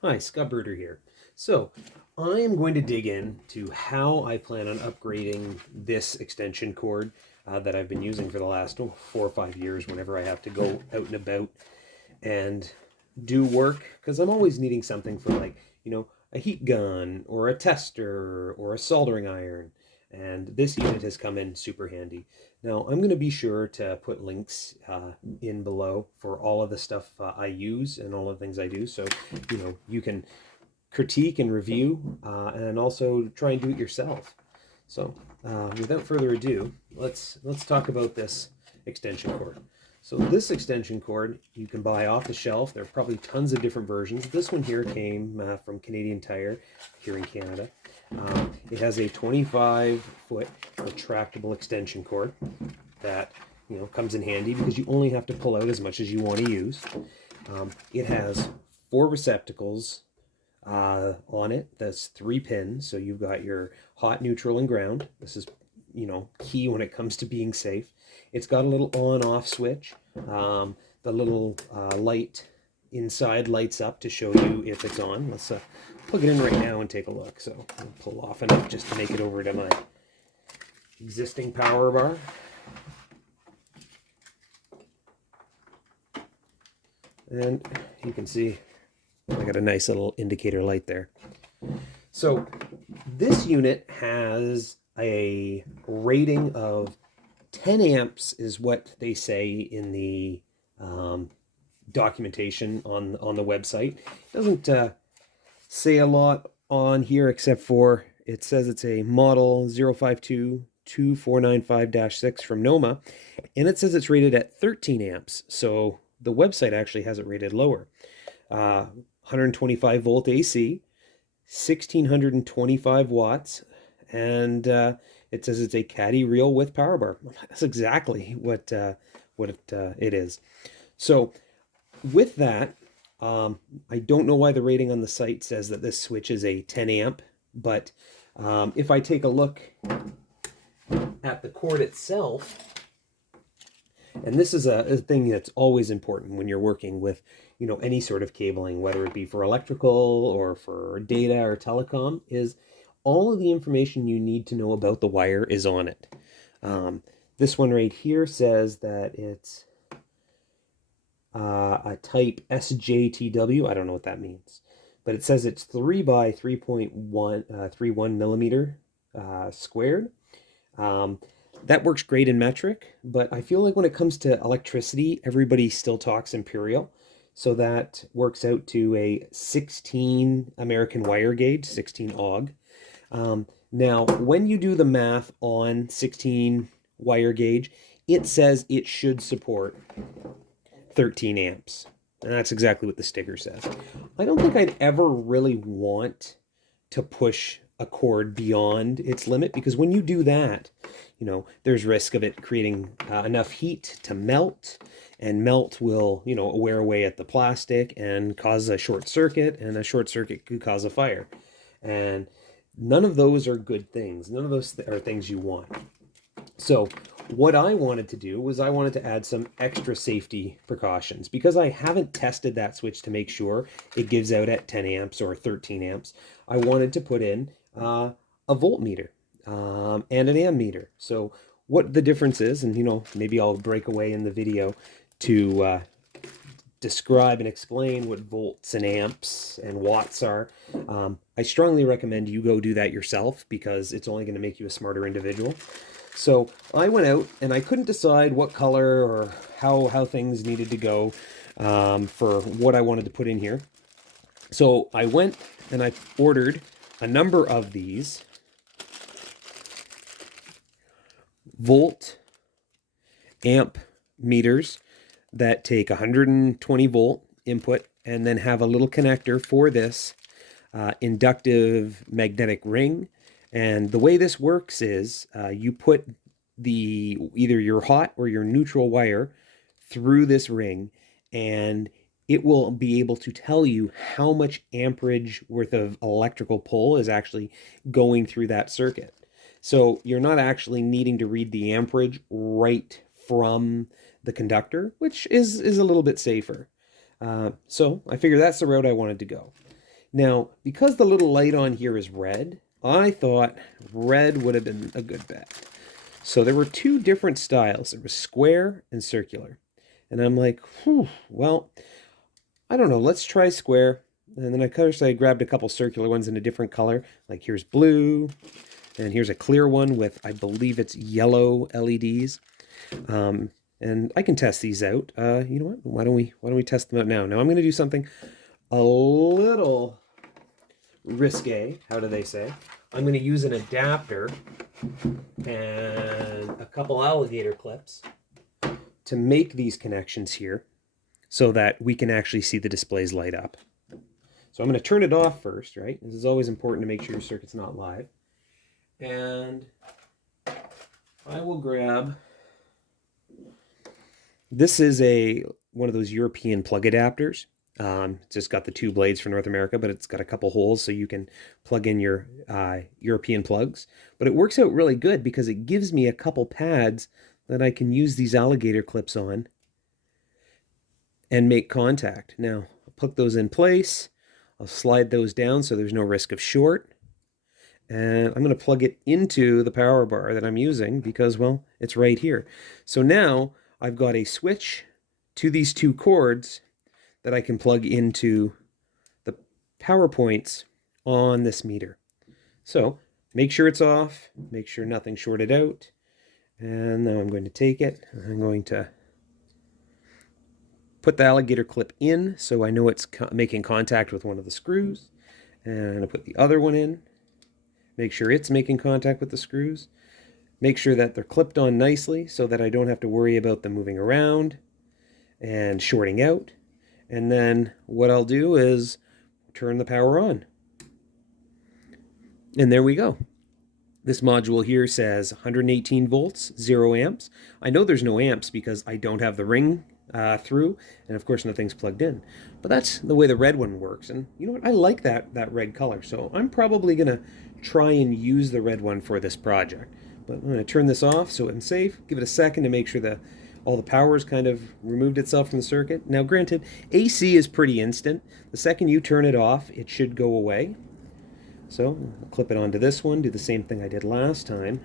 Hi, Scubbirder here. So, I am going to dig into how I plan on upgrading this extension cord that I've been using for the last 4 or 5 years whenever I have to go out and about and do work, because I'm always needing something for, like, a heat gun or a tester or a soldering iron. And this unit has come in super handy. Now, I'm going to be sure to put links in below for all of the stuff I use and all the things I do. So, you can critique and review and also try and do it yourself. So, without further ado, let's talk about this extension cord. So this extension cord you can buy off the shelf. There are probably tons of different versions. This one here came from Canadian Tire here in Canada. It has a 25-foot retractable extension cord that comes in handy because you only have to pull out as much as you want to use. It has 4 receptacles on it. That's 3 pins. So you've got your hot, neutral, and ground. This is key when it comes to being safe. It's got a little on-off switch. The little light inside lights up to show you if it's on. Let's plug it in right now and take a look. So I'll pull off enough just to make it over to my existing power bar. And you can see I got a nice little indicator light there. So this unit has a rating of 10 amps is what they say in the documentation on the website. It doesn't say a lot on here except for it says it's a model 0522495-6 from NOMA, and it says it's rated at 13 amps. So the website actually has it rated lower. 125 volt AC, 1625 watts, and it says it's a caddy reel with power bar. That's exactly what it is. So with that, I don't know why the rating on the site says that this switch is a 10 amp, but if I take a look at the cord itself, and this is a thing that's always important when you're working with any sort of cabling, whether it be for electrical or for data or telecom, is all of the information you need to know about the wire is on it. This one right here says that it's a type SJTW. I don't know what that means, but it says it's 3 by 3.31 millimeter squared. That works great in metric, but I feel like when it comes to electricity, everybody still talks imperial. So that works out to a 16 American wire gauge, 16 AUG. Now, when you do the math on 16 wire gauge, it says it should support 13 amps. And that's exactly what the sticker says. I don't think I'd ever really want to push a cord beyond its limit, because when you do that, there's risk of it creating enough heat to melt, and melt will, wear away at the plastic and cause a short circuit, and a short circuit could cause a fire. And none of those are good things. None of those are things you want. So what I wanted to do was I wanted to add some extra safety precautions, because I haven't tested that switch to make sure it gives out at 10 amps or 13 amps. I wanted to put in a voltmeter and an ammeter. So what the difference is, and maybe I'll break away in the video to describe and explain what volts and amps and watts are. I strongly recommend you go do that yourself, because it's only going to make you a smarter individual. So I went out and I couldn't decide what color or how things needed to go for what I wanted to put in here. So I went and I ordered a number of these volt amp meters that take 120 volt input and then have a little connector for this inductive magnetic ring. And the way this works is you put either your hot or your neutral wire through this ring, and it will be able to tell you how much amperage worth of electrical pull is actually going through that circuit. So you're not actually needing to read the amperage right from the conductor, which is a little bit safer. So I figured that's the route I wanted to go. Now, because the little light on here is red, I thought red would have been a good bet. So there were two different styles. There was square and circular. And I'm like, well, I don't know. Let's try square. And then I grabbed a couple circular ones in a different color. Like here's blue, and here's a clear one with, I believe it's yellow LEDs. And I can test these out. You know what? Why don't we test them out now? Now I'm going to do something a little risque. How do they say? I'm going to use an adapter and a couple alligator clips to make these connections here so that we can actually see the displays light up. So I'm going to turn it off first, right? This is always important to make sure your circuit's not live. And I will grab, this is one of those European plug adapters. It's just got the two blades for North America, but it's got a couple holes so you can plug in your European plugs. But it works out really good because it gives me a couple pads that I can use these alligator clips on and make contact. Now, I'll put those in place. I'll slide those down so there's no risk of short. And I'm going to plug it into the power bar that I'm using because, well, it's right here. So now I've got a switch to these two cords that I can plug into the power points on this meter. So make sure it's off, make sure nothing's shorted out. And now I'm going to take it. I'm going to put the alligator clip in so I know it's making contact with one of the screws. And I'm going to put the other one in. Make sure it's making contact with the screws. Make sure that they're clipped on nicely so that I don't have to worry about them moving around and shorting out. And then what I'll do is turn the power on. And there we go. This module here says 118 volts, 0 amps. I know there's no amps because I don't have the ring through, and of course nothing's plugged in. But that's the way the red one works. And you know what? I like that red color. So I'm probably going to try and use the red one for this project. But I'm going to turn this off so it's safe. Give it a second to make sure that all the power's kind of removed itself from the circuit. Now granted, AC is pretty instant. The second you turn it off, it should go away. So I'll clip it onto this one, do the same thing I did last time.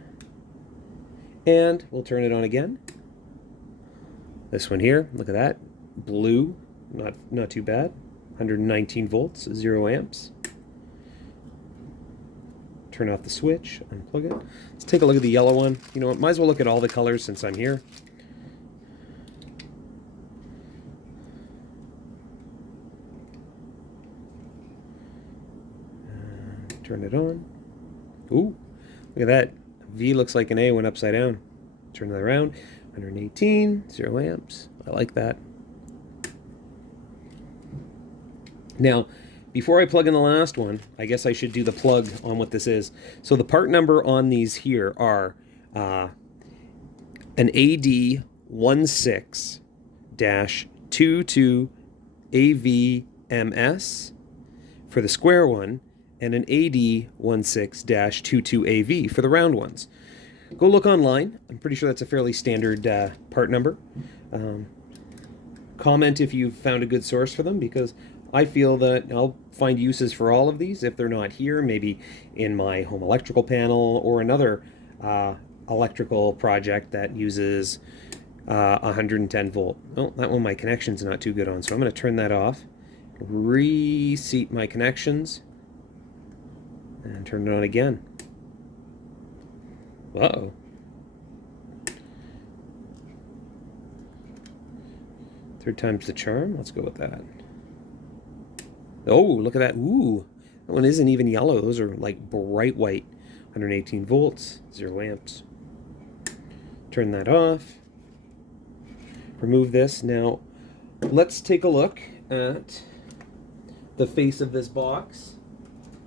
And we'll turn it on again. This one here, look at that. Blue, not too bad. 119 volts, 0 amps. Turn off the switch, unplug it. Let's take a look at the yellow one. You know what, might as well look at all the colors since I'm here. Turn it on. Ooh, look at that. V looks like an A went upside down. Turn that around. 118, 0 amps. I like that. Now, before I plug in the last one, I guess I should do the plug on what this is. So the part number on these here are an AD16-22 AVMS for the square one, and an AD16-22AV for the round ones. Go look online. I'm pretty sure that's a fairly standard part number. Comment if you've found a good source for them, because I feel that I'll find uses for all of these if they're not here, maybe in my home electrical panel or another electrical project that uses 110 volt. Oh, that one my connection's not too good on, so I'm going to turn that off, reseat my connections, and turn it on again. Uh-oh. Third time's the charm. Let's go with that. Oh, look at that. Ooh, that one isn't even yellow. Those are like bright white. 118 volts, 0 amps. Turn that off. Remove this. Now, let's take a look at the face of this box,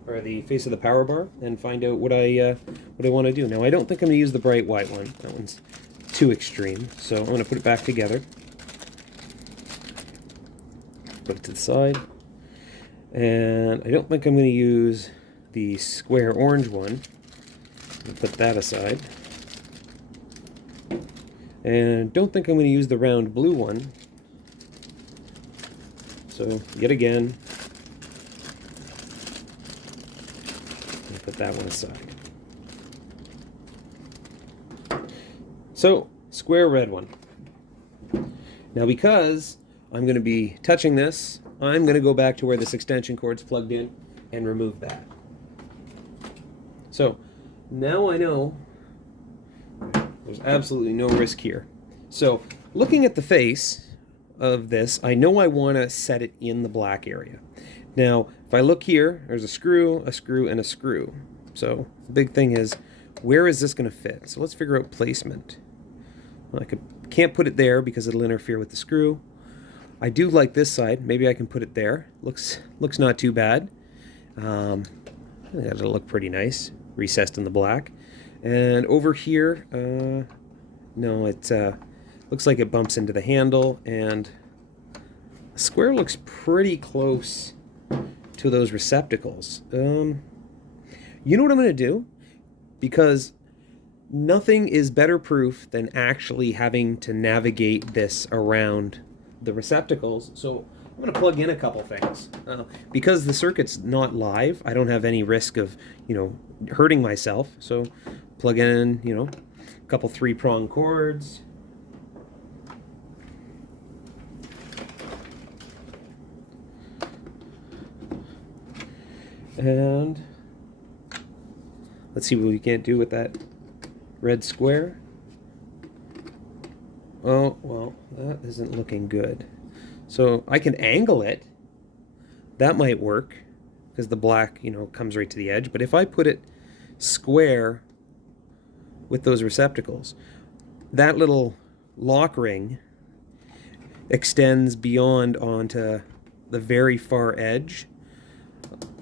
or the face of the power bar, and find out what I want to do. Now, I don't think I'm going to use the bright white one. That one's too extreme. So I'm going to put it back together. Put it to the side. And I don't think I'm going to use the square orange one. I'll put that aside. And don't think I'm going to use the round blue one. So, yet again, put that one aside. So, square red one. Now because I'm going to be touching this, I'm going to go back to where this extension cord's plugged in and remove that. So, now I know there's absolutely no risk here. So, looking at the face of this, I know I want to set it in the black area. Now, if I look here, there's a screw, and a screw. So, the big thing is, where is this going to fit? So let's figure out placement. Well, can't put it there because it'll interfere with the screw. I do like this side. Maybe I can put it there. Looks not too bad. I think that'll look pretty nice, recessed in the black. And over here, no, it looks like it bumps into the handle, and the square looks pretty close to those receptacles. You know what I'm going to do? Because nothing is better proof than actually having to navigate this around the receptacles. So I'm going to plug in a couple things. Because the circuit's not live, I don't have any risk of, hurting myself. So plug in, a couple 3-prong cords. And let's see what we can't do with that red square. Oh, well, that isn't looking good. So I can angle it. That might work because the black, comes right to the edge. But if I put it square with those receptacles, that little lock ring extends beyond onto the very far edge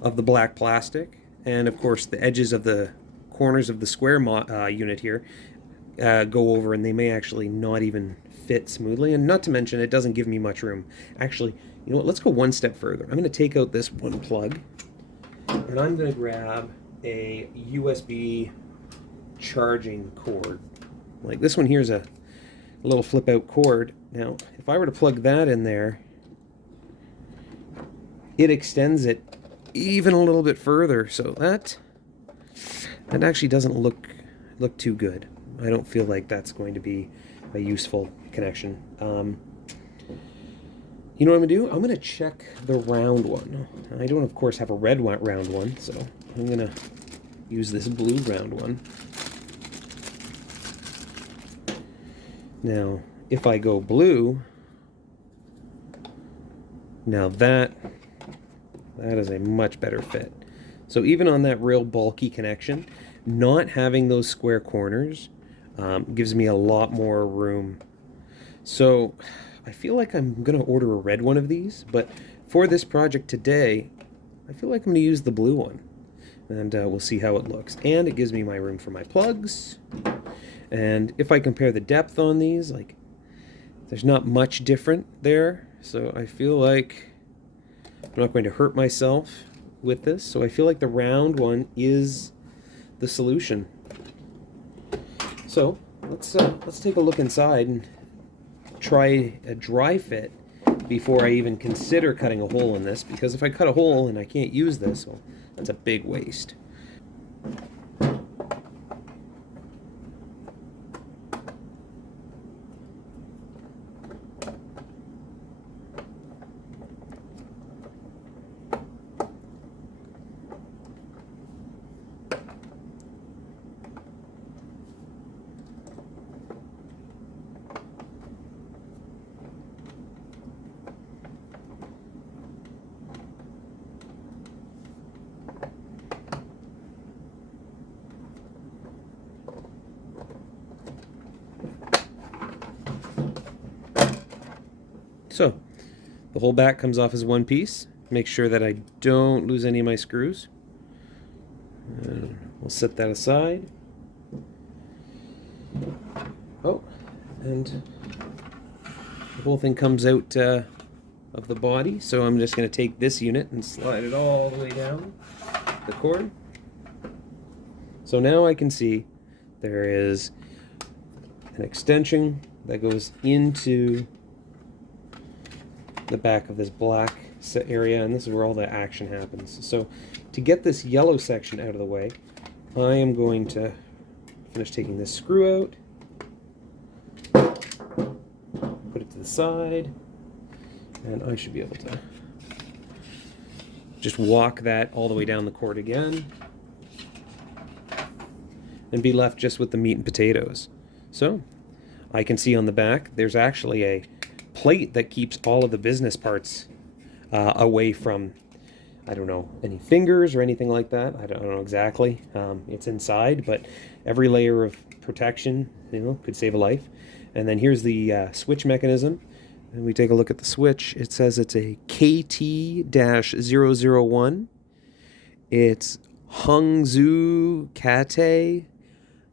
of the black plastic, and of course the edges of the corners of the square unit here go over, and they may actually not even fit smoothly, and not to mention it doesn't give me much room. Actually, you know what, let's go one step further. I'm going to take out this one plug, and I'm going to grab a USB charging cord. Like this one here is a little flip out cord. Now if I were to plug that in there, it extends it even a little bit further, so that actually doesn't look too good. I don't feel like that's going to be a useful connection. You know what I'm going to do? I'm going to check the round one. I don't, of course, have a red round one, so I'm going to use this blue round one. Now, if I go blue, now that is a much better fit. So even on that real bulky connection, not having those square corners gives me a lot more room. So I feel like I'm going to order a red one of these, but for this project today, I feel like I'm going to use the blue one. And we'll see how it looks. And it gives me my room for my plugs. And if I compare the depth on these, like, there's not much different there. So I feel like I'm not going to hurt myself with this. So I feel like the round one is the solution. So let's take a look inside and try a dry fit before I even consider cutting a hole in this, because if I cut a hole and I can't use this, well, that's a big waste. So the whole back comes off as one piece. Make sure that I don't lose any of my screws. And we'll set that aside. Oh, and the whole thing comes out of the body. So I'm just going to take this unit and slide it all the way down the cord. So now I can see there is an extension that goes into the back of this black area, and this is where all the action happens. So to get this yellow section out of the way, I am going to finish taking this screw out, put it to the side, and I should be able to just walk that all the way down the cord again and be left just with the meat and potatoes. So I can see on the back there's actually a plate that keeps all of the business parts away from, I don't know, any fingers or anything like that. I don't know exactly. It's inside, but every layer of protection, you know, could save a life. And then here's the switch mechanism. And we take a look at the switch. It says it's a KT-001. It's Hangzhou Kate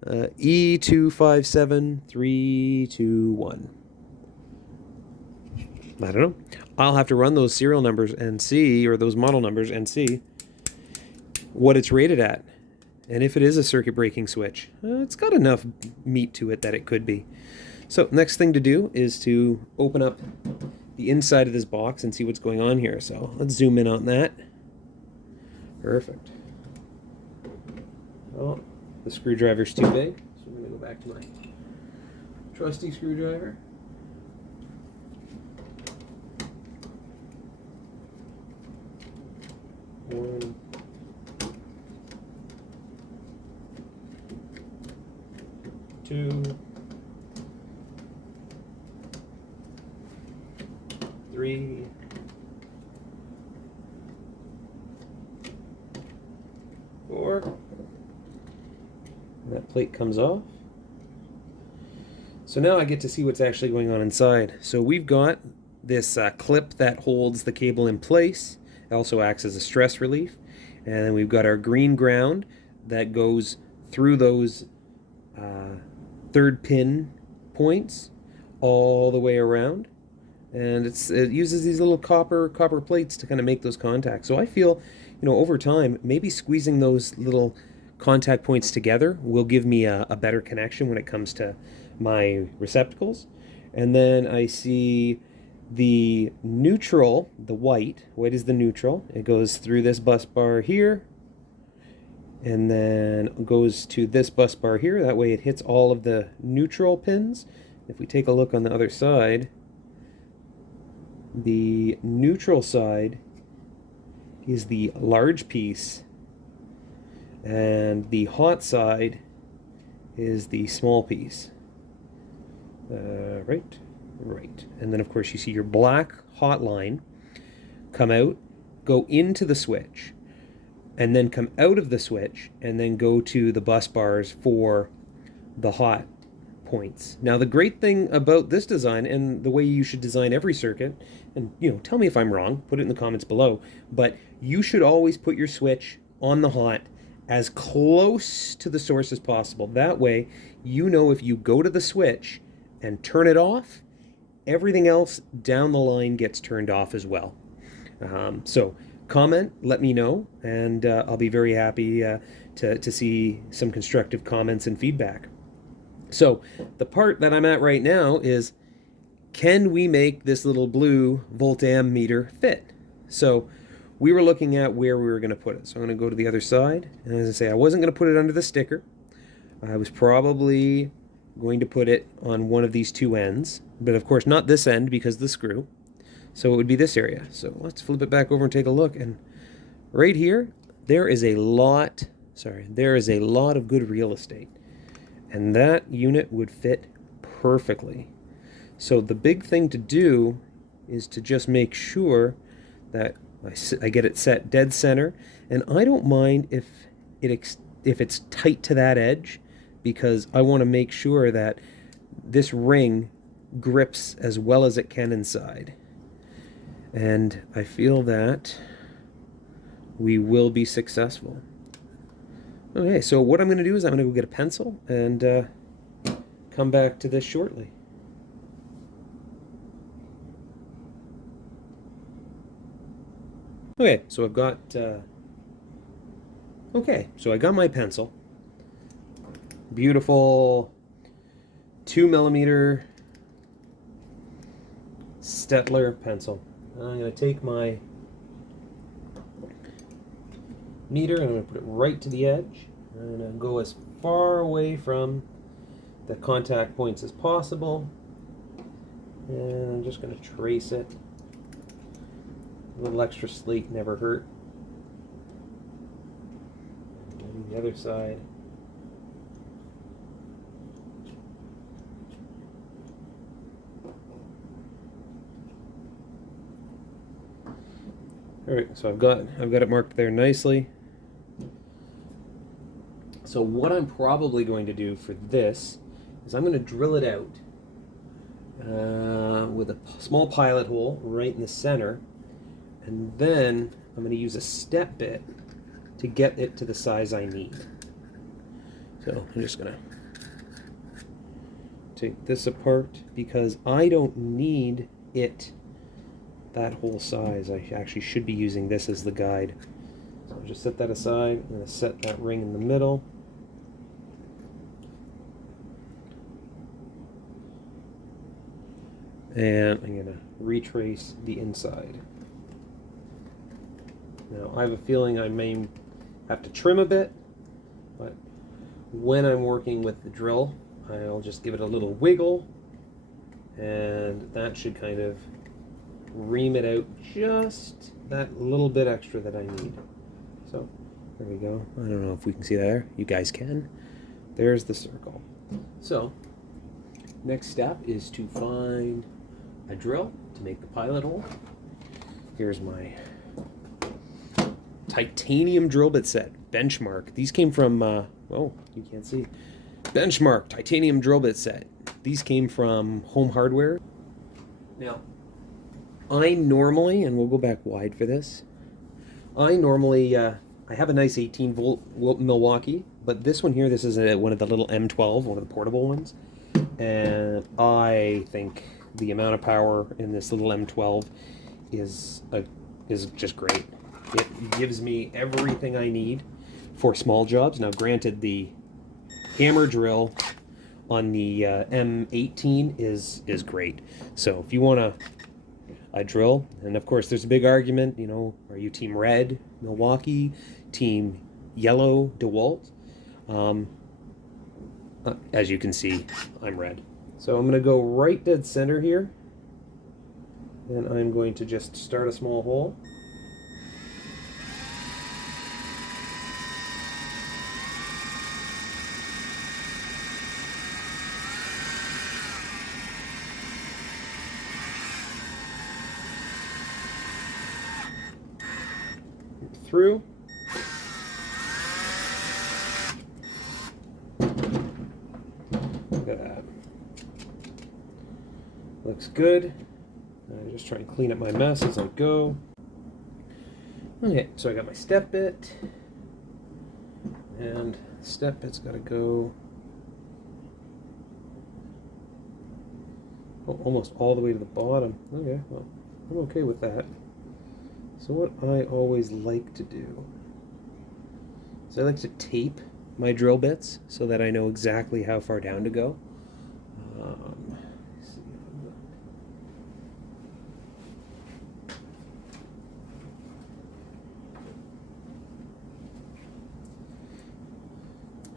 E257321. I don't know. I'll have to run those serial numbers and see, or those model numbers, and see what it's rated at. And if it is a circuit breaking switch, it's got enough meat to it that it could be. So next thing to do is to open up the inside of this box and see what's going on here. So let's zoom in on that. Perfect. Oh, the screwdriver's too big, so I'm going to go back to my trusty screwdriver. One, two, three, four. And that plate comes off. So now I get to see what's actually going on inside. So we've got this clip that holds the cable in place. It also acts as a stress relief. And then we've got our green ground that goes through those third pin points all the way around. And it uses these little copper plates to kind of make those contacts. So I feel, you know, over time, maybe squeezing those little contact points together will give me a better connection when it comes to my receptacles. And then I see the neutral, the white is the neutral. It goes through this bus bar here, and then goes to this bus bar here. That way it hits all of the neutral pins. If we take a look on the other side, the neutral side is the large piece, and the hot side is the small piece. Right. And then of course you see your black hot line come out, go into the switch, and then come out of the switch, and then go to the bus bars for the hot points. Now the great thing about this design, and the way you should design every circuit, and you know, tell me if I'm wrong, put it in the comments below, but you should always put your switch on the hot as close to the source as possible. That way, you know, if you go to the switch and turn it off, everything else down the line gets turned off as well. So comment, let me know, and I'll be very happy to see some constructive comments and feedback. So the part that I'm at right now is, can we make this little blue volt-amp meter fit? So we were looking at where we were going to put it. So I'm going to go to the other side, and as I say, I wasn't going to put it under the sticker. I was probably going to put it on one of these two ends, but of course not this end because of the screw. So it would be this area. So let's flip it back over and take a look. And right here, there is a lot of good real estate. And that unit would fit perfectly. So the big thing to do is to just make sure that I get it set dead center. And I don't mind if it's tight to that edge, because I want to make sure that this ring grips as well as it can inside. And I feel that we will be successful. Okay, so what I'm going to do is I'm going to go get a pencil and come back to this shortly. Okay, so I've got I got my pencil. Beautiful 2mm Stettler pencil. I'm going to take my meter, and I'm going to put it right to the edge. I'm going to go as far away from the contact points as possible, and I'm just going to trace it. A little extra slate never hurt. And the other side. All right, so I've got it marked there nicely. So what I'm probably going to do for this is I'm going to drill it out with a small pilot hole right in the center, and then I'm going to use a step bit to get it to the size I need. So I'm just going to take this apart because I don't need it that whole size. I actually should be using this as the guide. So I'll just set that aside. I'm going to set that ring in the middle. And I'm going to retrace the inside. Now I have a feeling I may have to trim a bit, but when I'm working with the drill, I'll just give it a little wiggle, and that should kind of ream it out just that little bit extra that I need. So there we go. I don't know if we can see that there. You guys can. There's the circle. So next step is to find a drill to make the pilot hole. Here's my titanium drill bit set, Benchmark. These came from, oh, you can't see. Benchmark titanium drill bit set. These came from Home Hardware. Now, I normally, and we'll go back wide for this, I normally, I have a nice 18 volt Milwaukee, but this one here, this is one of the little M12, one of the portable ones, and I think the amount of power in this little M12 is just great. It gives me everything I need for small jobs. Now, granted, the hammer drill on the M18 is great. So if you want a drill, and of course there's a big argument, you know, are you team red, Milwaukee, team yellow, DeWalt? As you can see, I'm red. So I'm going to go right dead center here, and I'm going to just start a small hole. Through. Look at that. Looks good. I just try and clean up my mess as I go. Okay, so I got my step bit, and the step bit's got to go almost all the way to the bottom. Okay, well, I'm okay with that. So what I always like to do is I like to tape my drill bits so that I know exactly how far down to go. Let's see.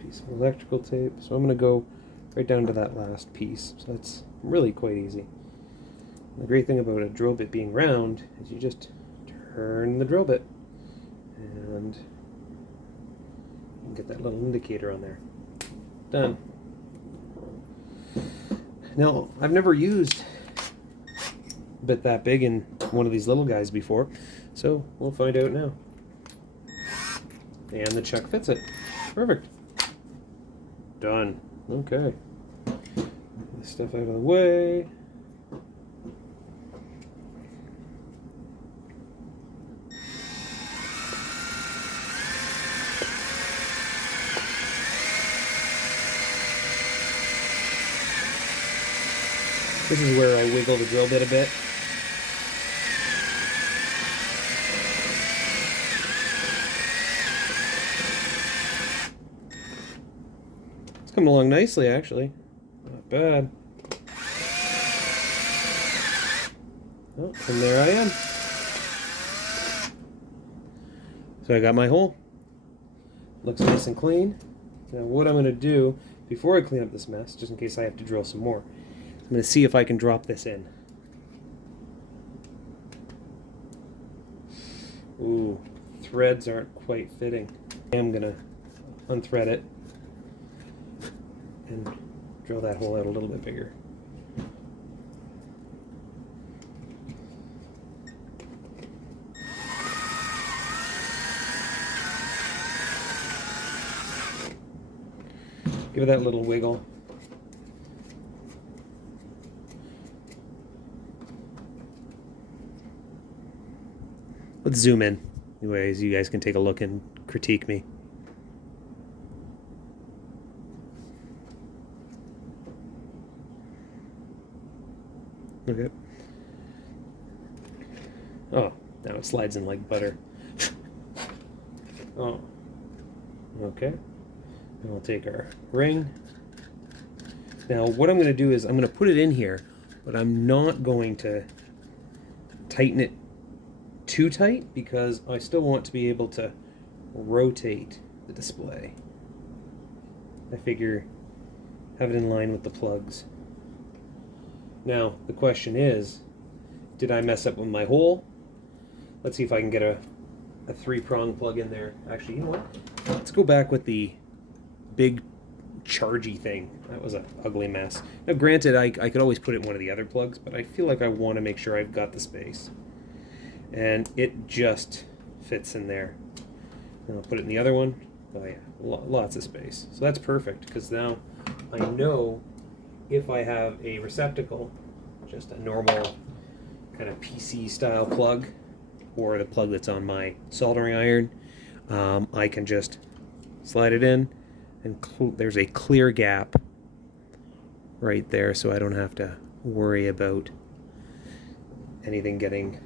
Piece of electrical tape. So I'm going to go right down to that last piece. So that's really quite easy. The great thing about a drill bit being round is you just turn the drill bit, and you can get that little indicator on there. Done. Now, I've never used a bit that big in one of these little guys before, so we'll find out now. And the chuck fits it. Perfect. Done. Okay. Get this stuff out of the way. This is where I wiggle the drill bit a bit. It's coming along nicely, actually. Not bad. Oh, and there I am. So I got my hole. Looks nice and clean. Now what I'm going to do, before I clean up this mess, just in case I have to drill some more, I'm going to see if I can drop this in. Ooh, threads aren't quite fitting. I'm going to unthread it and drill that hole out a little bit bigger. Give it that little wiggle. Let's zoom in. Anyways, you guys can take a look and critique me. Okay. Oh, now it slides in like butter. Oh. Okay. And we'll take our ring. Now what I'm going to do is I'm going to put it in here, but I'm not going to tighten it too tight because I still want to be able to rotate the display. I figure have it in line with the plugs. Now the question is, did I mess up with my hole? Let's see if I can get a 3-prong plug in there. Actually, you know what? Let's go back with the big chargy thing. That was an ugly mess. Now granted, I could always put it in one of the other plugs, but I feel like I want to make sure I've got the space. And it just fits in there. And I'll put it in the other one. Oh yeah, lots of space. So that's perfect, because now I know if I have a receptacle, just a normal kind of PC style plug, or the plug that's on my soldering iron, I can just slide it in, and there's a clear gap right there, so I don't have to worry about anything getting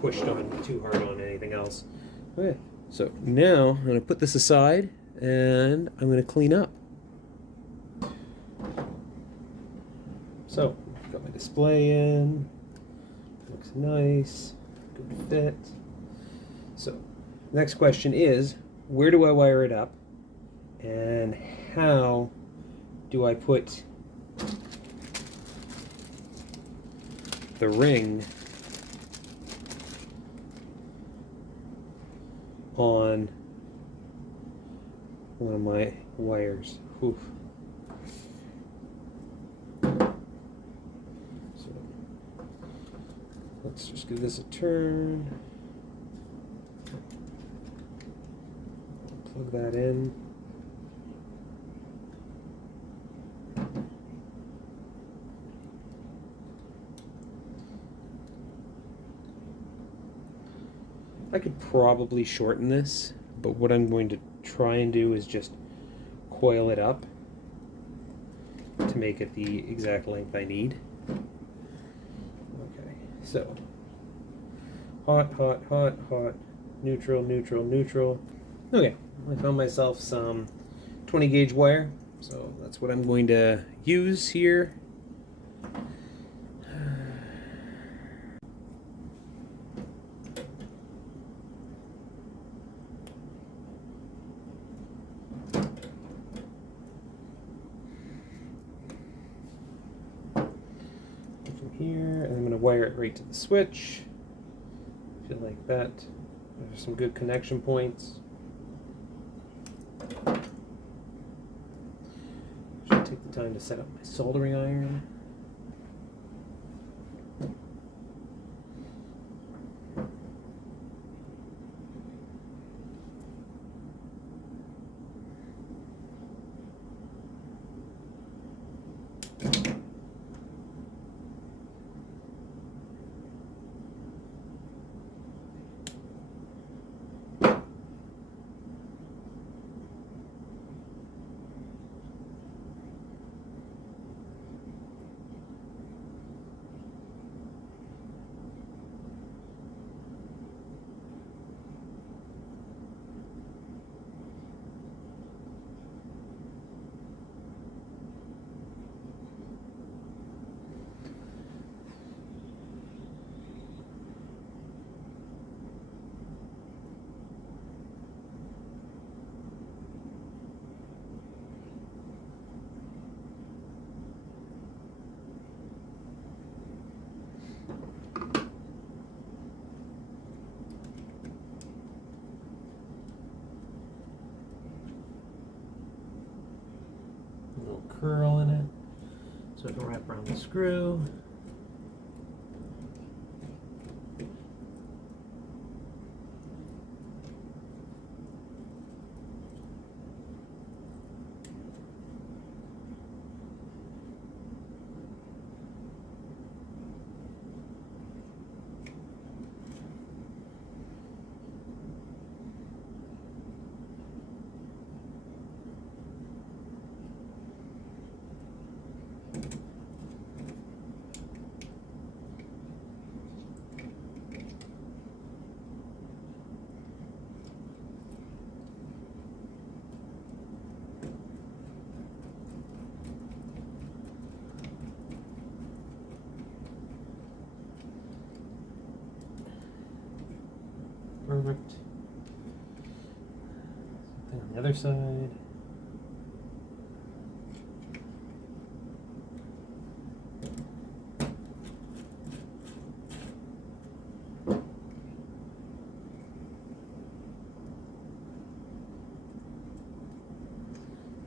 pushed on too hard on anything else. Okay, so now I'm going to put this aside and I'm going to clean up. So, got my display in, looks nice, good fit. So, next question is, where do I wire it up, and how do I put the ring on one of my wires? Oof. So let's just give this a turn. Plug that in. I could probably shorten this, but what I'm going to try and do is just coil it up to make it the exact length I need. Okay, so hot, hot, hot, hot, neutral, neutral, neutral. Okay, I found myself some 20 gauge wire, so that's what I'm going to use here. From here, and I'm going to wire it right to the switch. I feel like that. There's some good connection points. Should take the time to set up my soldering iron. curl in it, so I can wrap around the screw. Perfect. Something on the other side.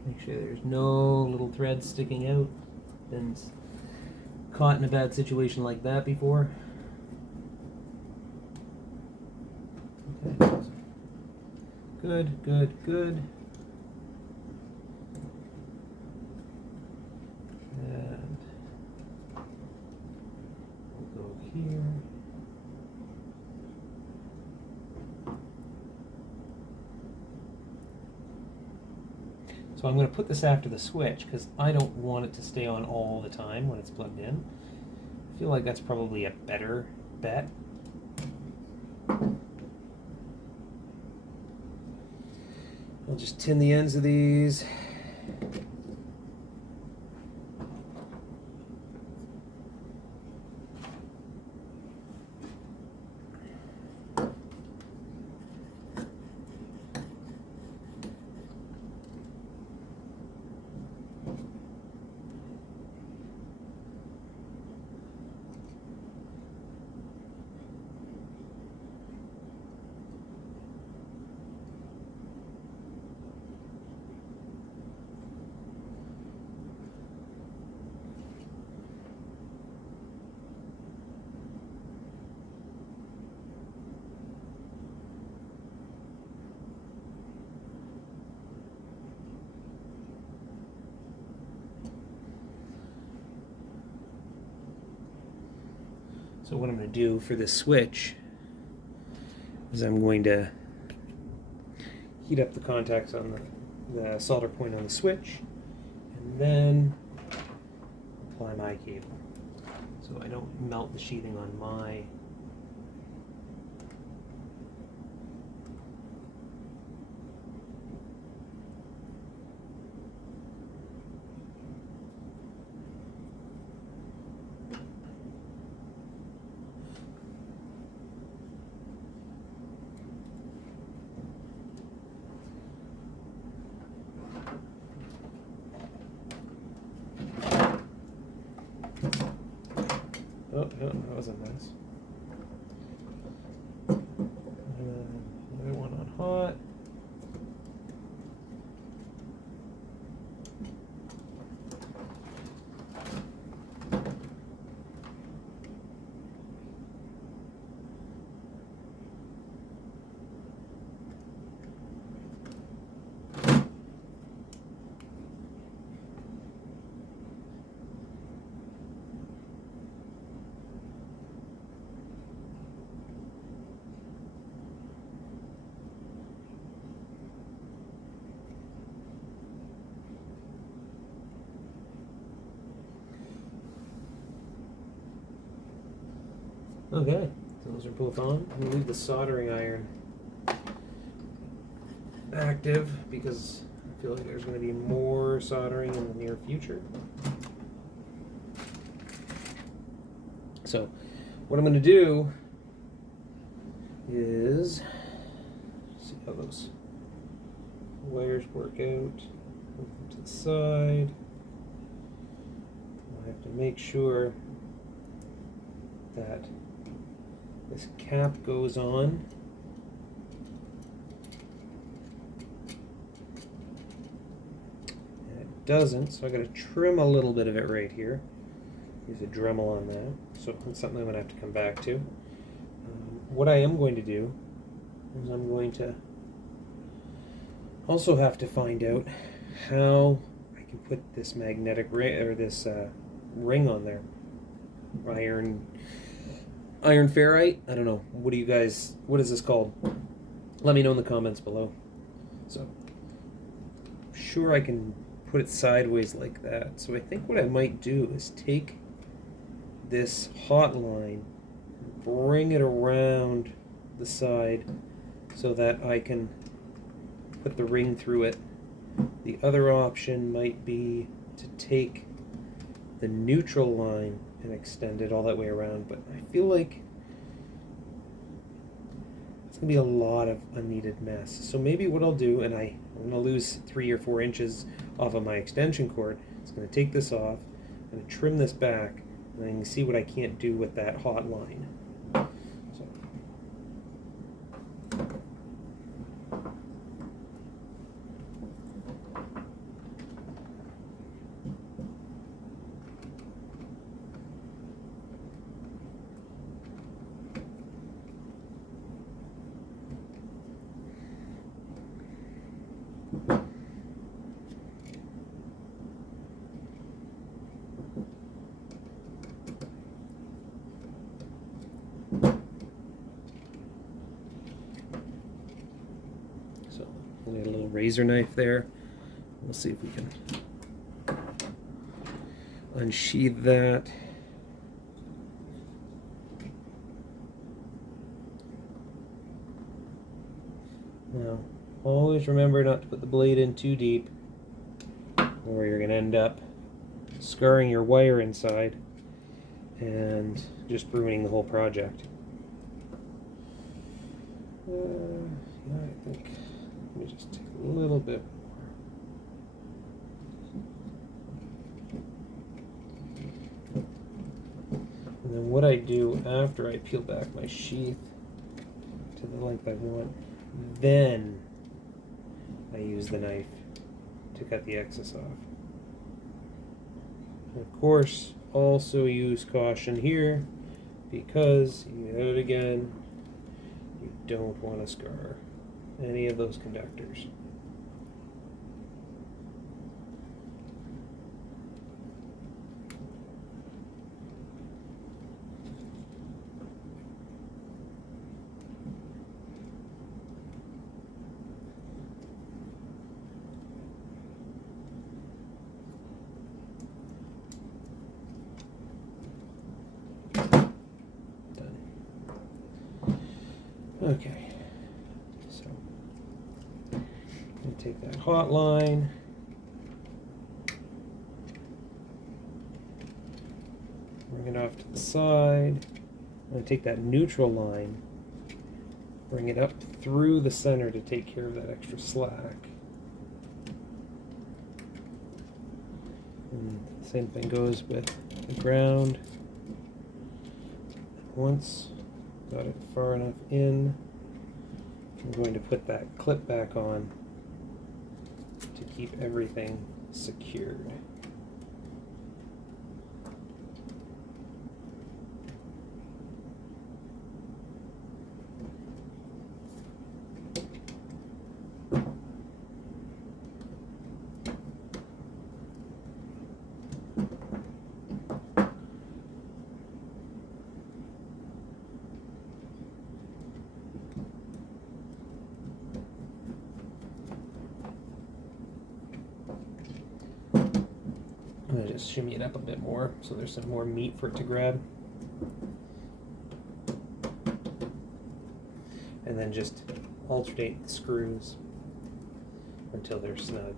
Make sure there's no little threads sticking out. Been caught in a bad situation like that before. Okay. Good, good, good. And we'll go here. So I'm going to put this after the switch because I don't want it to stay on all the time when it's plugged in. I feel like that's probably a better bet. I'll just tin the ends of these. So what I'm going to do for this switch is I'm going to heat up the contacts on the solder point on the switch and then apply my cable so I don't melt the sheathing on my Oh, yeah, that was a mess. Another one on hot. Okay, so those are both on. I'm going to leave the soldering iron active because I feel like there's going to be more soldering in the near future. So what I'm going to do is see how those wires work out. Move them to the side. I have to make sure that this cap goes on. And it doesn't, so I gotta trim a little bit of it right here. Use a Dremel on that, so that's something I'm gonna have to come back to. What I am going to do is I'm going to also have to find out how I can put this magnetic ring, or this ring on there. Iron ferrite? I don't know. What is this called? Let me know in the comments below. So, I'm sure I can put it sideways like that. So I think what I might do is take this hot line, bring it around the side so that I can put the ring through it. The other option might be to take the neutral line and extend it all that way around, but I feel like it's gonna be a lot of unneeded mess. So maybe what I'll do, and I'm gonna lose 3 or 4 inches off of my extension cord, is gonna take this off, I'm gonna trim this back, and then you can see what I can't do with that hot line. So. We'll get a little razor knife there. We'll see if we can unsheath that. Now, always remember not to put the blade in too deep, or you're going to end up scarring your wire inside and just ruining the whole project. I think, let me just take a little bit more. And then what I do after I peel back my sheath to the length I want, then I use the knife to cut the excess off. And of course, also use caution here, because, yet again, you don't want to scar any of those conductors. Okay, so I'm going to take that hot line, bring it off to the side. I'm going to take that neutral line, bring it up through the center to take care of that extra slack. And the same thing goes with the ground. Once got it far enough in, I'm going to put that clip back on to keep everything secured. I'm going to just shimmy it up a bit more so there's some more meat for it to grab. And then just alternate the screws until they're snug.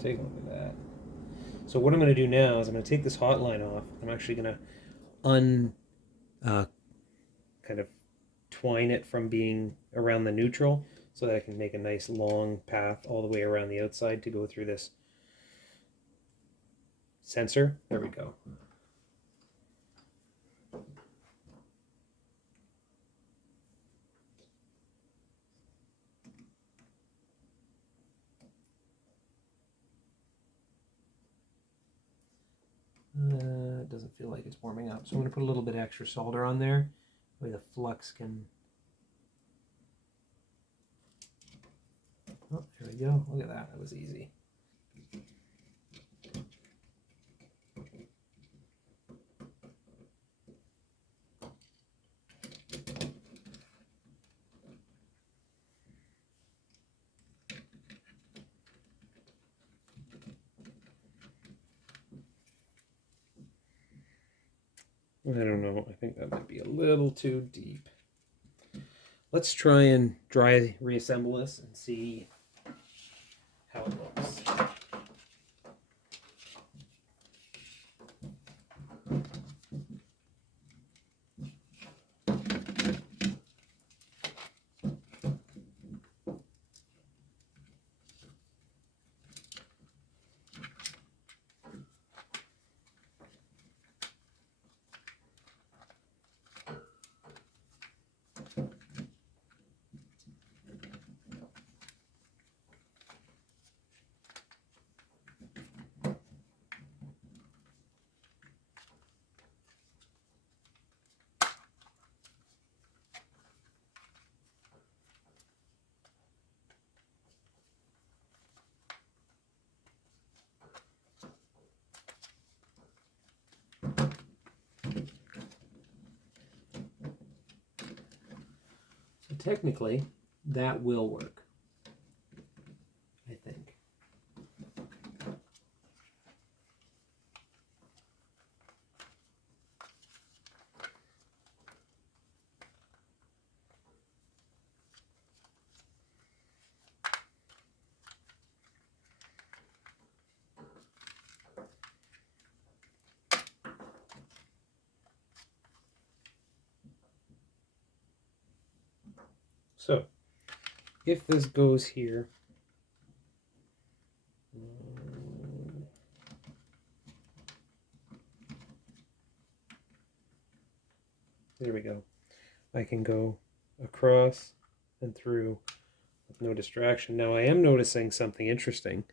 Take a look at that. So what I'm going to do now is I'm going to take this hot line off. I'm actually going to kind of twine it from being around the neutral so that I can make a nice long path all the way around the outside to go through this sensor. There we go. doesn't feel like it's warming up. So I'm going to put a little bit extra solder on there, the way the flux can... Oh, there we go. Look at that. That was easy. I don't know. I think that might be a little too deep. Let's try and dry reassemble this and see how it looks. Technically, that will work, I think. So, if this goes here, there we go. I can go across and through with no distraction. Now I am noticing something interesting,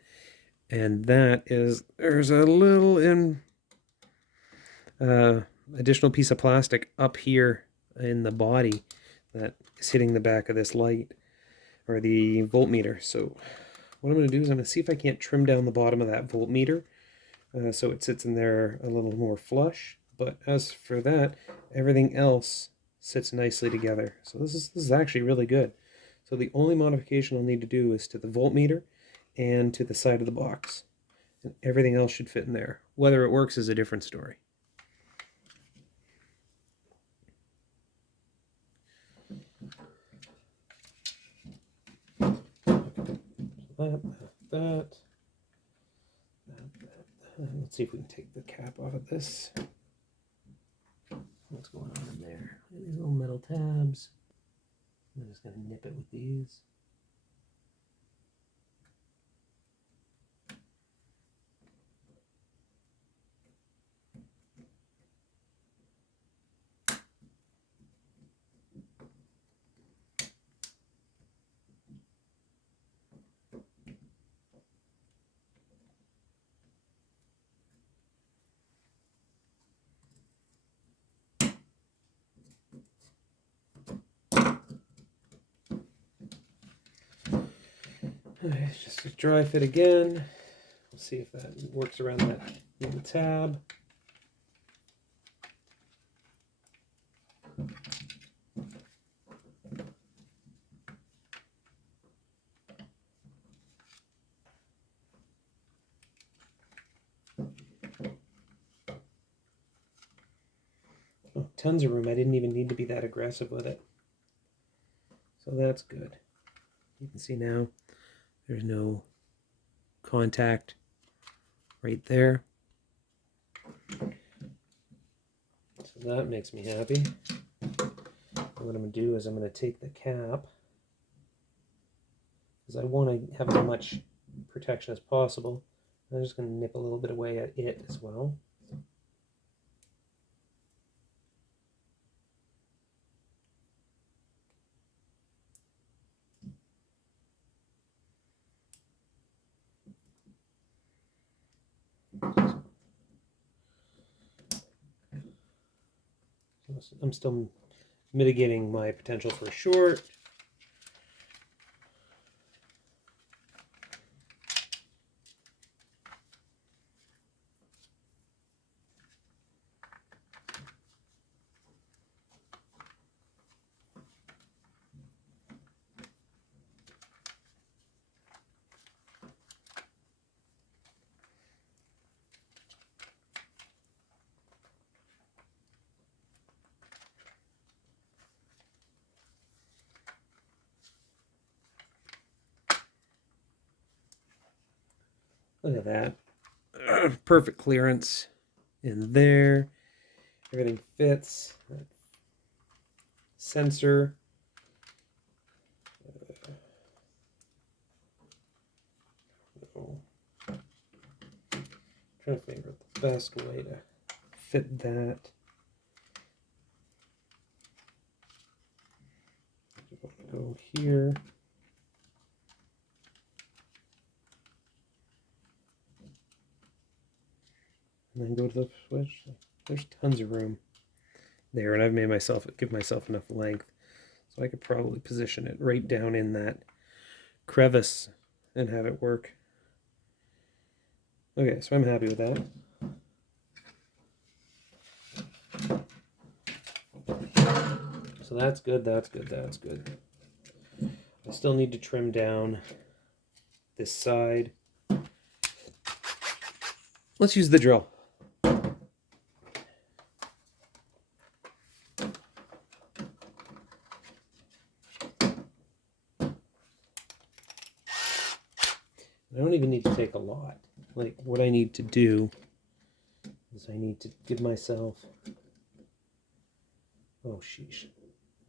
and that is there's a little additional piece of plastic up here in the body that is hitting the back of this light, or the voltmeter. So what I'm going to do is I'm going to see if I can't trim down the bottom of that voltmeter so it sits in there a little more flush. But as for that, everything else sits nicely together. So this is actually really good. So the only modification I'll need to do is to the voltmeter and to the side of the box. And everything else should fit in there. Whether it works is a different story. That. Let's see if we can take the cap off of this. What's going on in there? These little metal tabs. I'm just going to nip it with these. Okay, just a dry fit again. We'll see if that works around that little tab. Oh, tons of room. I didn't even need to be that aggressive with it. So that's good. You can see now there's no contact right there. So that makes me happy. And what I'm going to do is I'm going to take the cap, because I want to have as much protection as possible. I'm just going to nip a little bit away at it as well. I'm still mitigating my potential for a short. Look at that. Perfect clearance in there. Everything fits. Sensor. Trying to figure out the best way to fit that. Go here. And then go to the switch. There's tons of room there, and I've made give myself enough length, so I could probably position it right down in that crevice and have it work. Okay, so I'm happy with that. So that's good, that's good, that's good. I still need to trim down this side. Let's use the drill. I don't even need to take a lot. Like, what I need to do is I need to give myself, oh sheesh,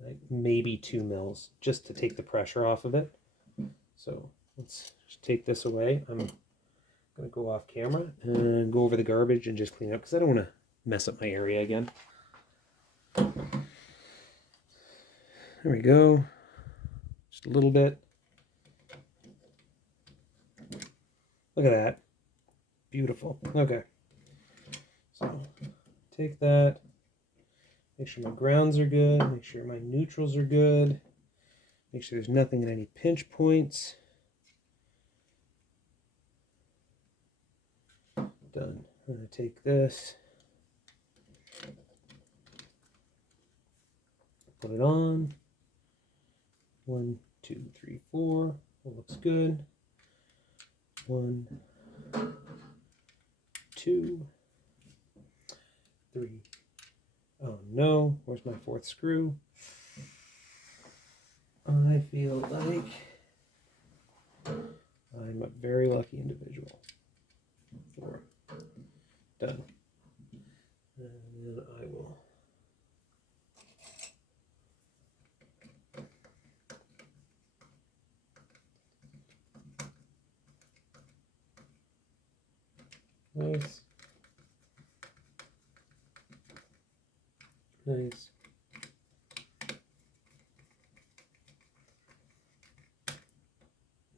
like maybe 2 mils just to take the pressure off of it. So let's just take this away. I'm going to go off camera and go over the garbage and just clean up because I don't want to mess up my area again. There we go. Just a little bit. Look at that. Beautiful. Okay. So take that. Make sure my grounds are good. Make sure my neutrals are good. Make sure there's nothing in any pinch points. Done. I'm going to take this. Put it on. 1, 2, 3, 4. That looks good. 1, 2, 3. Oh no, where's my 4th screw? I feel like I'm a very lucky individual. 4. Done. And then I will nice. Nice.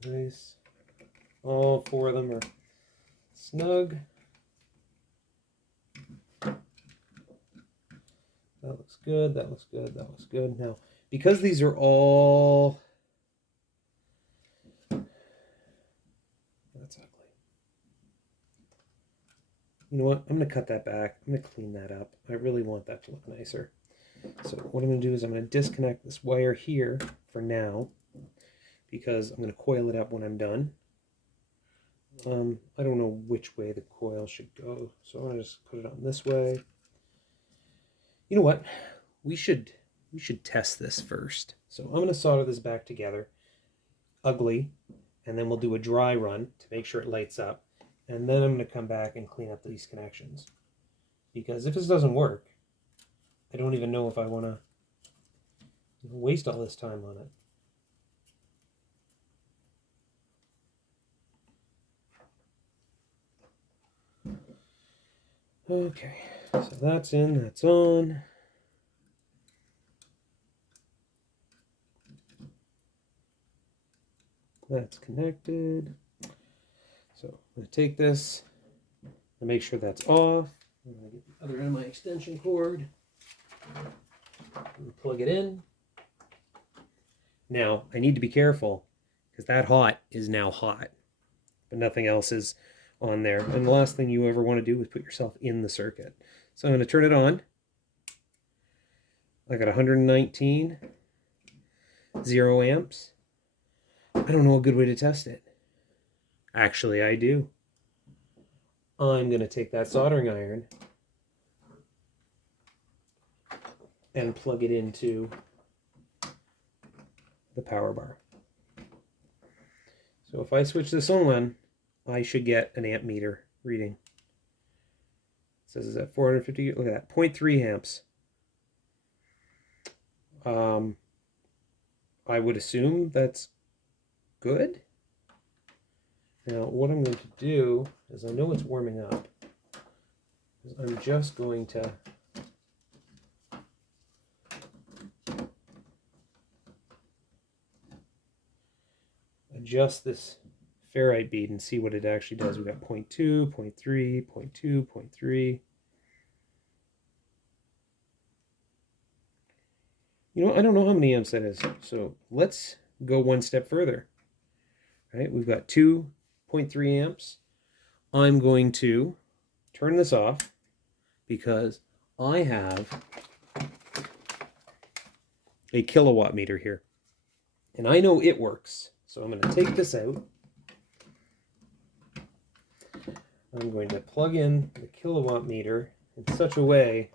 Nice. All 4 of them are snug. That looks good. That looks good. That looks good. Now, because these are all... That's ugly. You know what? I'm going to cut that back. I'm going to clean that up. I really want that to look nicer. So what I'm going to do is I'm going to disconnect this wire here for now because I'm going to coil it up when I'm done. I don't know which way the coil should go, so I'm going to just put it on this way. You know what? We should test this first. So I'm going to solder this back together, ugly, and then we'll do a dry run to make sure it lights up. And then I'm going to come back and clean up these connections. Because if this doesn't work, I don't even know if I want to waste all this time on it. Okay, so that's in, that's on. That's connected. So I'm going to take this and make sure that's off. I'm going to get the other end of my extension cord. Plug it in. Now, I need to be careful because that hot is now hot, but nothing else is on there. And the last thing you ever want to do is put yourself in the circuit. So I'm going to turn it on. I got 119, 0 amps. I don't know a good way to test it. Actually, I do. I'm going to take that soldering iron and plug it into the power bar. So if I switch this on, I should get an amp meter reading. It says it's at 450, look at that, 0.3 amps. I would assume that's good. Now what I'm going to do is, I know it's warming up, I'm just going to adjust this ferrite bead and see what it actually does. We've got 0.2, 0.3, 0.2, 0.3. You know, I don't know how many amps that is. So let's go one step further. Right, we've got 2.3 amps. I'm going to turn this off because I have a kilowatt meter here. And I know it works. So I'm going to take this out. I'm going to plug in the kilowatt meter in such a way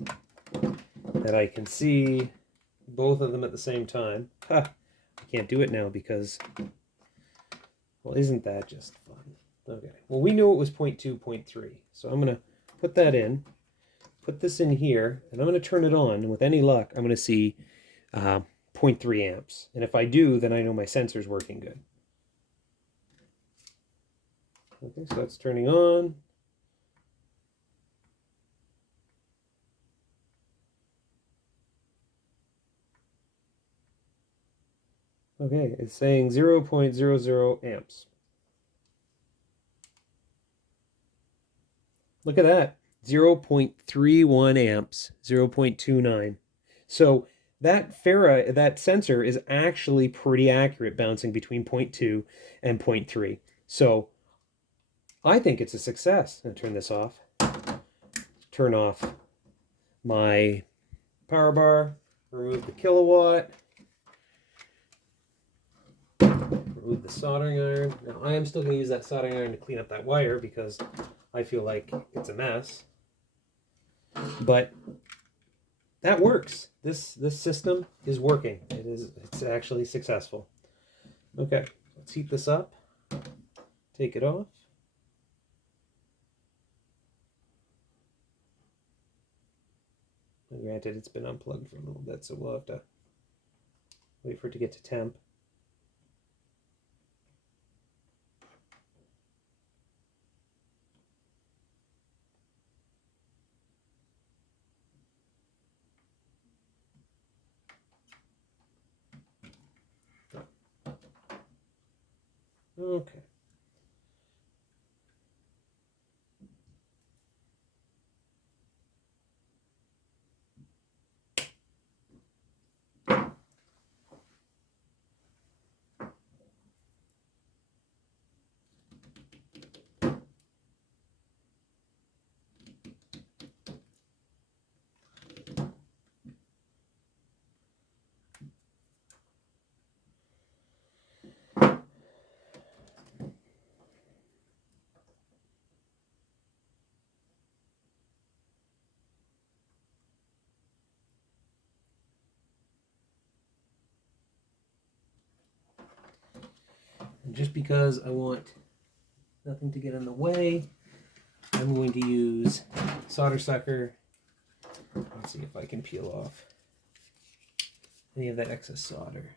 that I can see both of them at the same time. Ha! I can't do it now because, well, isn't that just fun? Okay, well, we knew it was 0.2, 0.3. So I'm going to put that in, put this in here, and I'm going to turn it on. And with any luck, I'm going to see 0.3 amps. And if I do, then I know my sensor's working good. Okay, so that's turning on. Okay, it's saying 0.00 amps. Look at that, 0.31 amps, 0.29. So that sensor is actually pretty accurate, bouncing between 0.2 and 0.3. So I think it's a success. I'm gonna turn this off. Turn off my power bar, remove the kilowatt, remove the soldering iron. Now I am still going to use that soldering iron to clean up that wire because I feel like it's a mess. But that works. This system is working. It's actually successful. Okay, let's heat this up. Take it off. And granted, it's been unplugged for a little bit, so we'll have to wait for it to get to temp. Okay. And just because I want nothing to get in the way, I'm going to use solder sucker. Let's see if I can peel off any of that excess solder.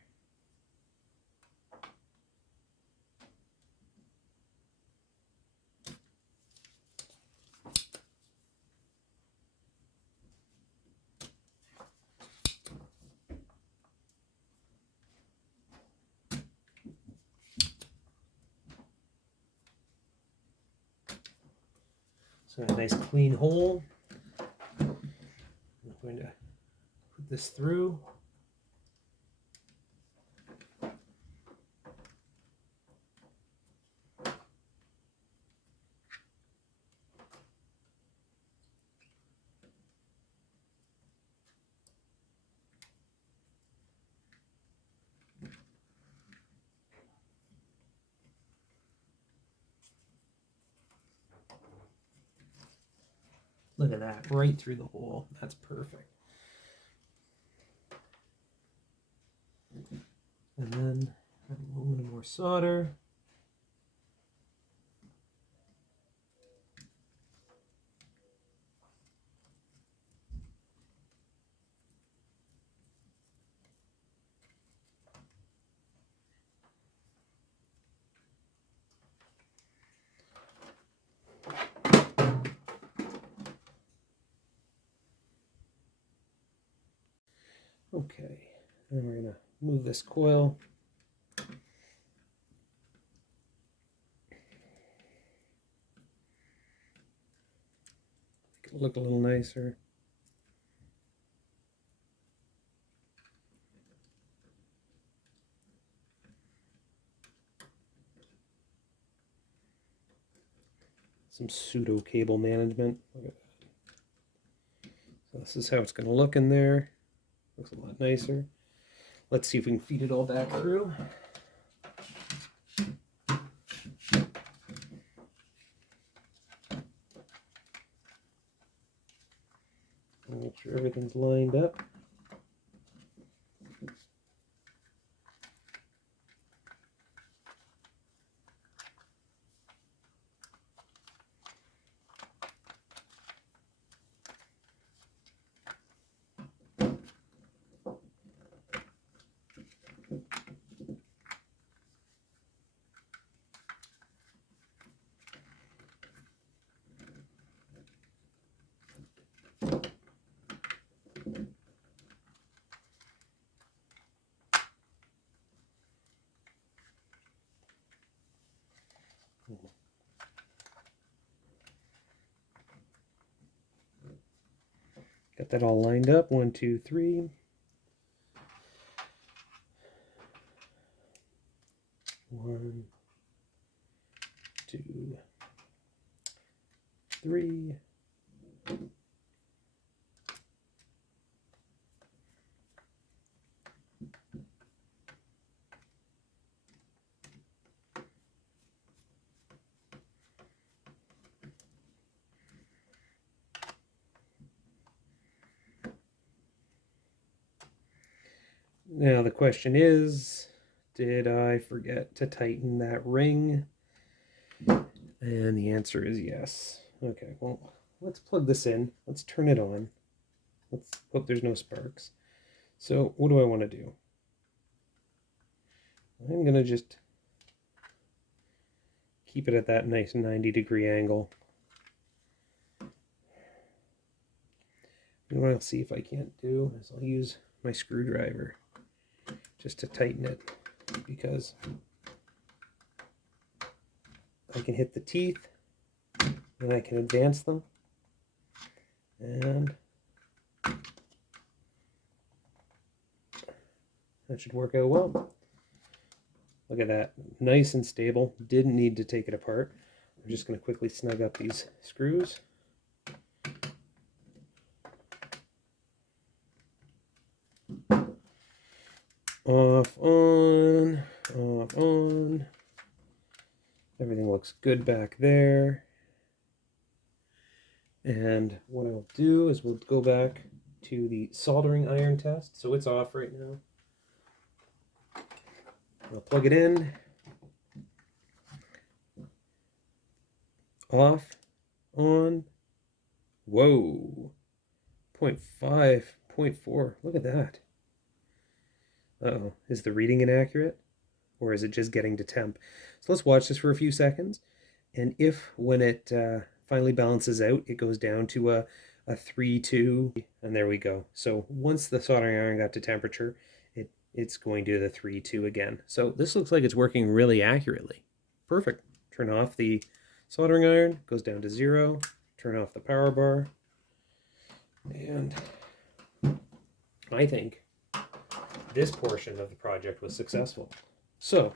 So a nice clean hole. I'm going to put this through. Look at that, right through the hole. That's perfect. And then add a little bit more solder. Okay, then we're gonna move this coil. Make it look a little nicer. Some pseudo cable management. Look at that. So this is how it's going to look in there. Looks a lot nicer. Let's see if we can feed it all back through. Make sure everything's lined up. Got that all lined up. 1, 2, 3. 1, 2, 3. Now the question is, did I forget to tighten that ring? And the answer is yes. Okay, well, let's plug this in. Let's turn it on. Let's hope there's no sparks. So what do I want to do? I'm going to just keep it at that nice 90-degree angle. And what I'll see if I can't do is I'll use my screwdriver just to tighten it, because I can hit the teeth and I can advance them, and that should work out well. Look at that, nice and stable. Didn't need to take it apart. I'm just going to quickly snug up these screws. Off, on, off, on. Everything looks good back there. And what I'll do is we'll go back to the soldering iron test. So it's off right now. I'll plug it in. Off, on. Whoa. 0.5, 0.4. Look at that. Uh-oh, is the reading inaccurate? Or is it just getting to temp? So let's watch this for a few seconds. And if when it finally balances out, it goes down to a 3.2, and there we go. So once the soldering iron got to temperature, it's going to the 3.2 again. So this looks like it's working really accurately. Perfect. Turn off the soldering iron, goes down to 0. Turn off the power bar. And I think this portion of the project was successful. So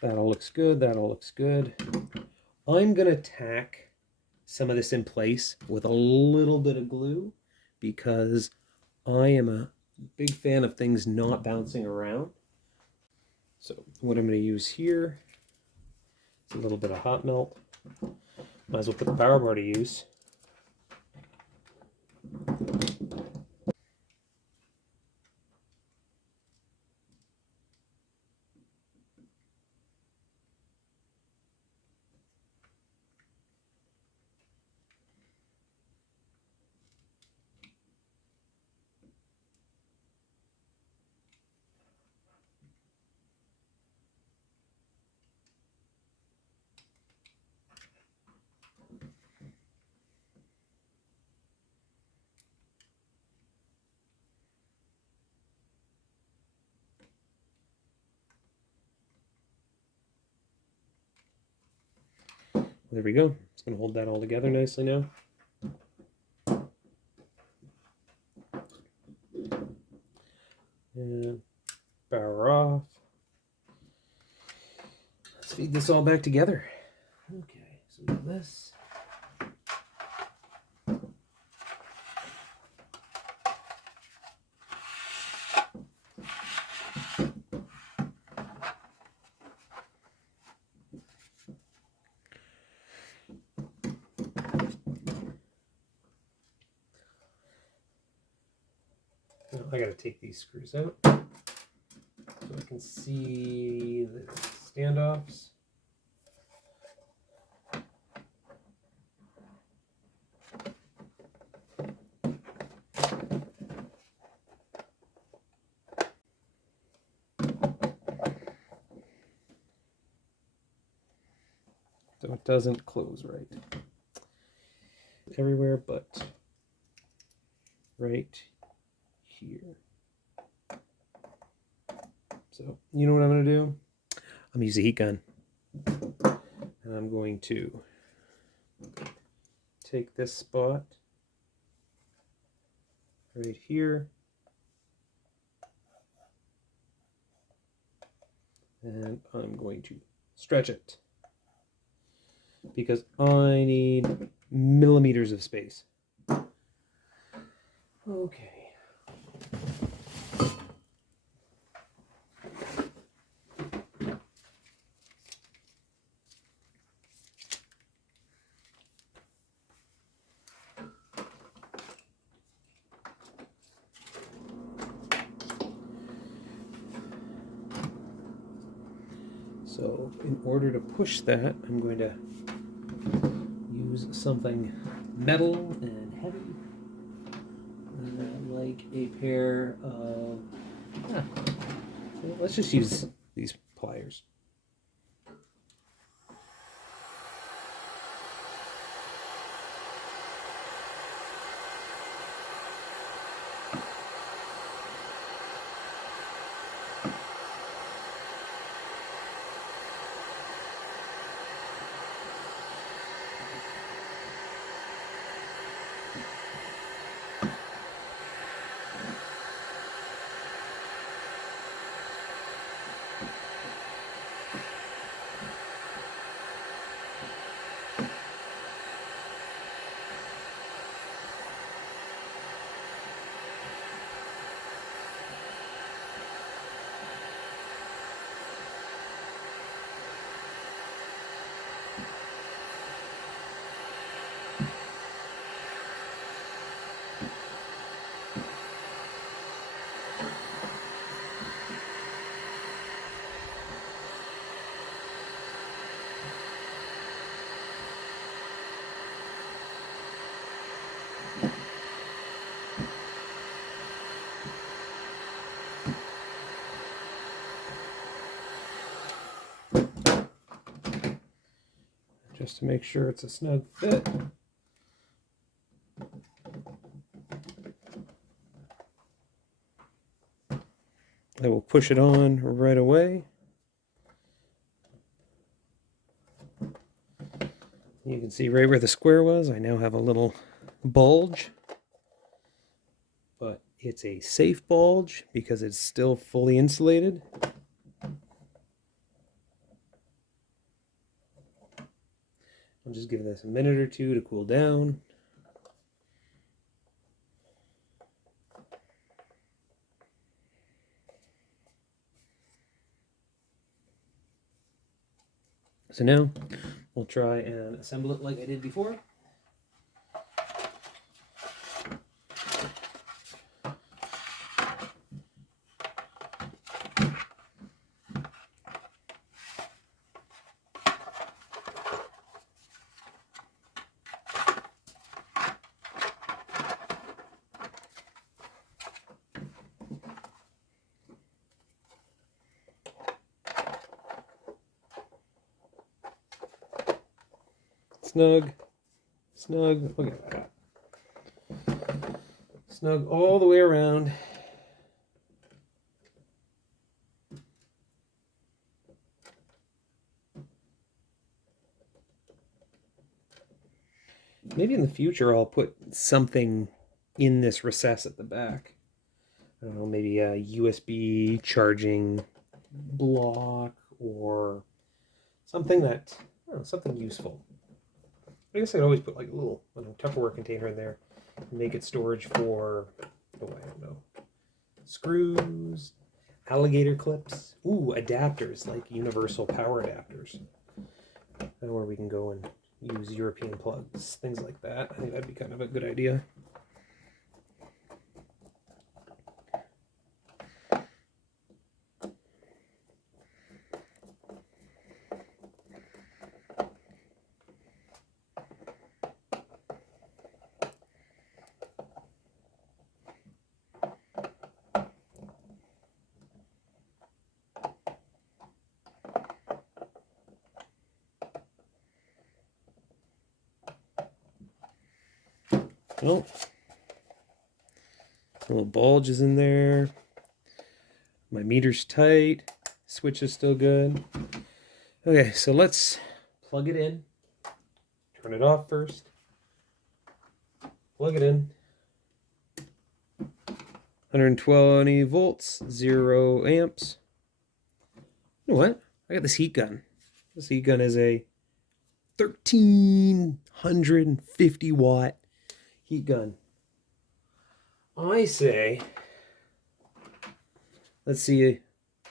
that all looks good. That all looks good. I'm going to tack some of this in place with a little bit of glue because I am a big fan of things not bouncing around. So what I'm going to use here is a little bit of hot melt. Might as well put the power bar to use. There we go. It's going to hold that all together nicely now. And power off. Let's feed this all back together. Okay, so we have this. Now I got to take these screws out so I can see the standoffs. So it doesn't close right everywhere, but right here. So you know what I'm going to do? I'm going to use a heat gun. And I'm going to take this spot right here. And I'm going to stretch it because I need millimeters of space. Okay. So in order to push that, I'm going to use something metal and heavy, like a pair of, let's just use these pliers. Just to make sure it's a snug fit. I will push it on right away. You can see right where the square was, I now have a little bulge. But It's a safe bulge because it's still fully insulated. I'm just giving this a minute or two to cool down. So now we'll try and assemble it like I did before. Snug, snug, look at that. Snug all the way around. Maybe in the future I'll put something in this recess at the back. I don't know, maybe a USB charging block or something that, something useful. I guess I could always put like a little Tupperware container in there and make it storage for, I don't know, screws, alligator clips, adapters like universal power adapters, where we can go and use European plugs, things like that. I think that'd be kind of a good idea. Oh, little bulge is in there. My meter's tight. Switch is still good. Okay, so let's plug it in. Turn it off first. Plug it in. 120 volts, 0 amps. You know what? I got this heat gun. This heat gun is a 1350 watt heat gun. I say, let's see,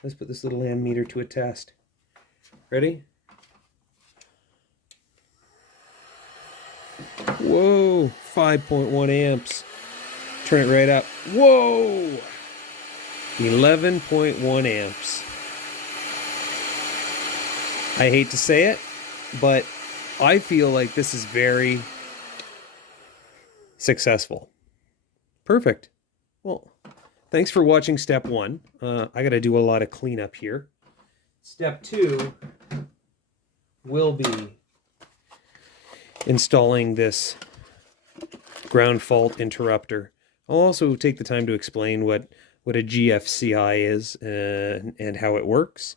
let's put this little ammeter to a test. Ready? Whoa, 5.1 amps. Turn it right up. Whoa, 11.1 amps. I hate to say it, but I feel like this is very successful. Perfect. Well, thanks for watching step 1. I got to do a lot of cleanup here. Step 2 will be installing this ground fault interrupter. I'll also take the time to explain what a GFCI is and how it works.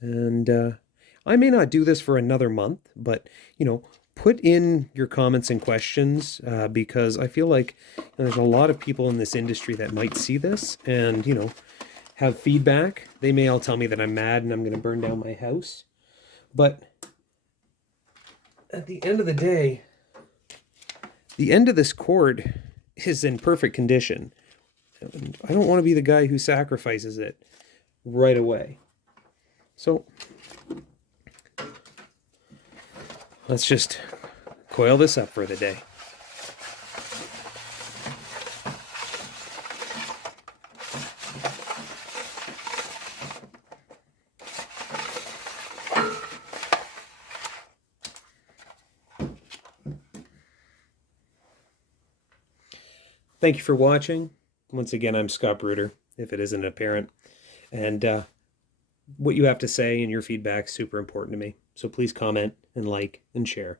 And I may not do this for another month, but, put in your comments and questions because I feel like there's a lot of people in this industry that might see this and, have feedback. They may all tell me that I'm mad and I'm going to burn down my house. But at the end of the day, the end of this cord is in perfect condition. And I don't want to be the guy who sacrifices it right away. So let's just coil this up for the day. Thank you for watching. Once again, I'm Scott Bruder, if it isn't apparent. And what you have to say and your feedback is super important to me. So please comment and like and share.